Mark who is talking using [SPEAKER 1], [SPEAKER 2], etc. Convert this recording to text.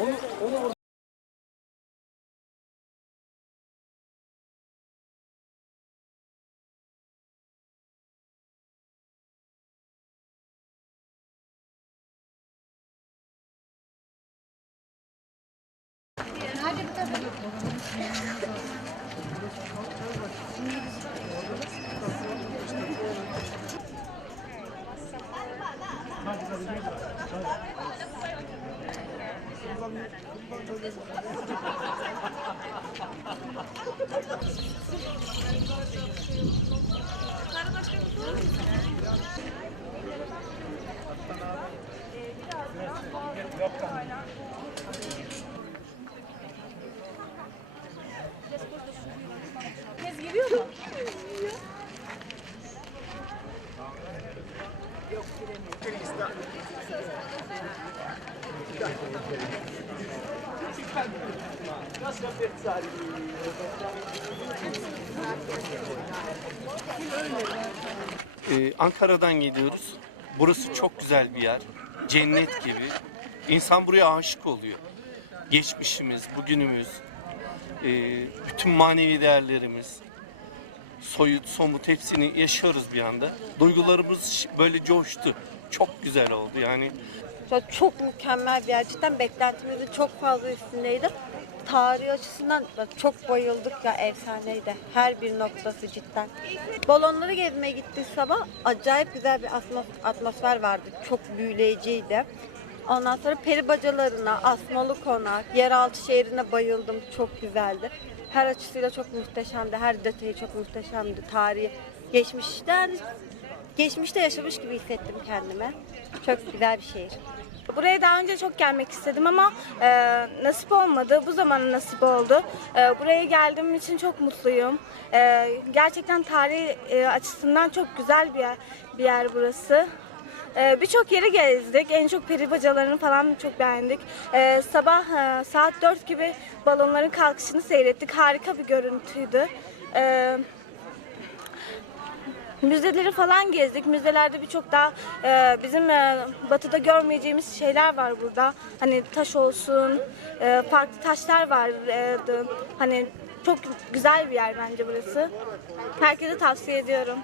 [SPEAKER 1] Onu, onu Yok.
[SPEAKER 2] Ee, Ankara'dan geliyoruz. Burası çok güzel bir yer. Cennet gibi. İnsan buraya aşık oluyor. Geçmişimiz, bugünümüz, e, bütün manevi değerlerimiz, soyut, somut hepsini yaşıyoruz bir anda. Duygularımız böyle coştu. Çok güzel oldu yani.
[SPEAKER 3] Ya çok mükemmel bir. Cidden beklentimizin çok fazla üstündeydi. Tarihi açısından da çok bayıldık ya efsaneydi. Her bir noktası cidden. Balonları gezmeye gittik sabah. Acayip güzel bir atmos- atmosfer vardı. Çok büyüleyiciydi. Ondan sonra peri bacalarına, Asmalı Konak, yeraltı şehrine bayıldım. Çok güzeldi. Her açısıyla çok muhteşemdi. Her detayı çok muhteşemdi. Tarihi geçmişten geçmişte yaşamış gibi hissettim kendime. Çok güzel bir şehir.
[SPEAKER 4] Buraya daha önce çok gelmek istedim ama e, nasip olmadı. Bu zaman nasip oldu. E, buraya geldiğim için çok mutluyum. E, gerçekten tarih e, açısından çok güzel bir yer, bir yer burası. E, Birçok yeri gezdik. En çok peri bacalarını falan çok beğendik. E, sabah e, saat 4 gibi balonların kalkışını seyrettik. Harika bir görüntüydü. E, Müzeleri falan gezdik. Müzelerde birçok daha e, bizim e, batıda görmeyeceğimiz şeyler var burada. Hani taş olsun, e, farklı taşlar var. E, hani çok güzel bir yer bence burası. Herkese tavsiye ediyorum.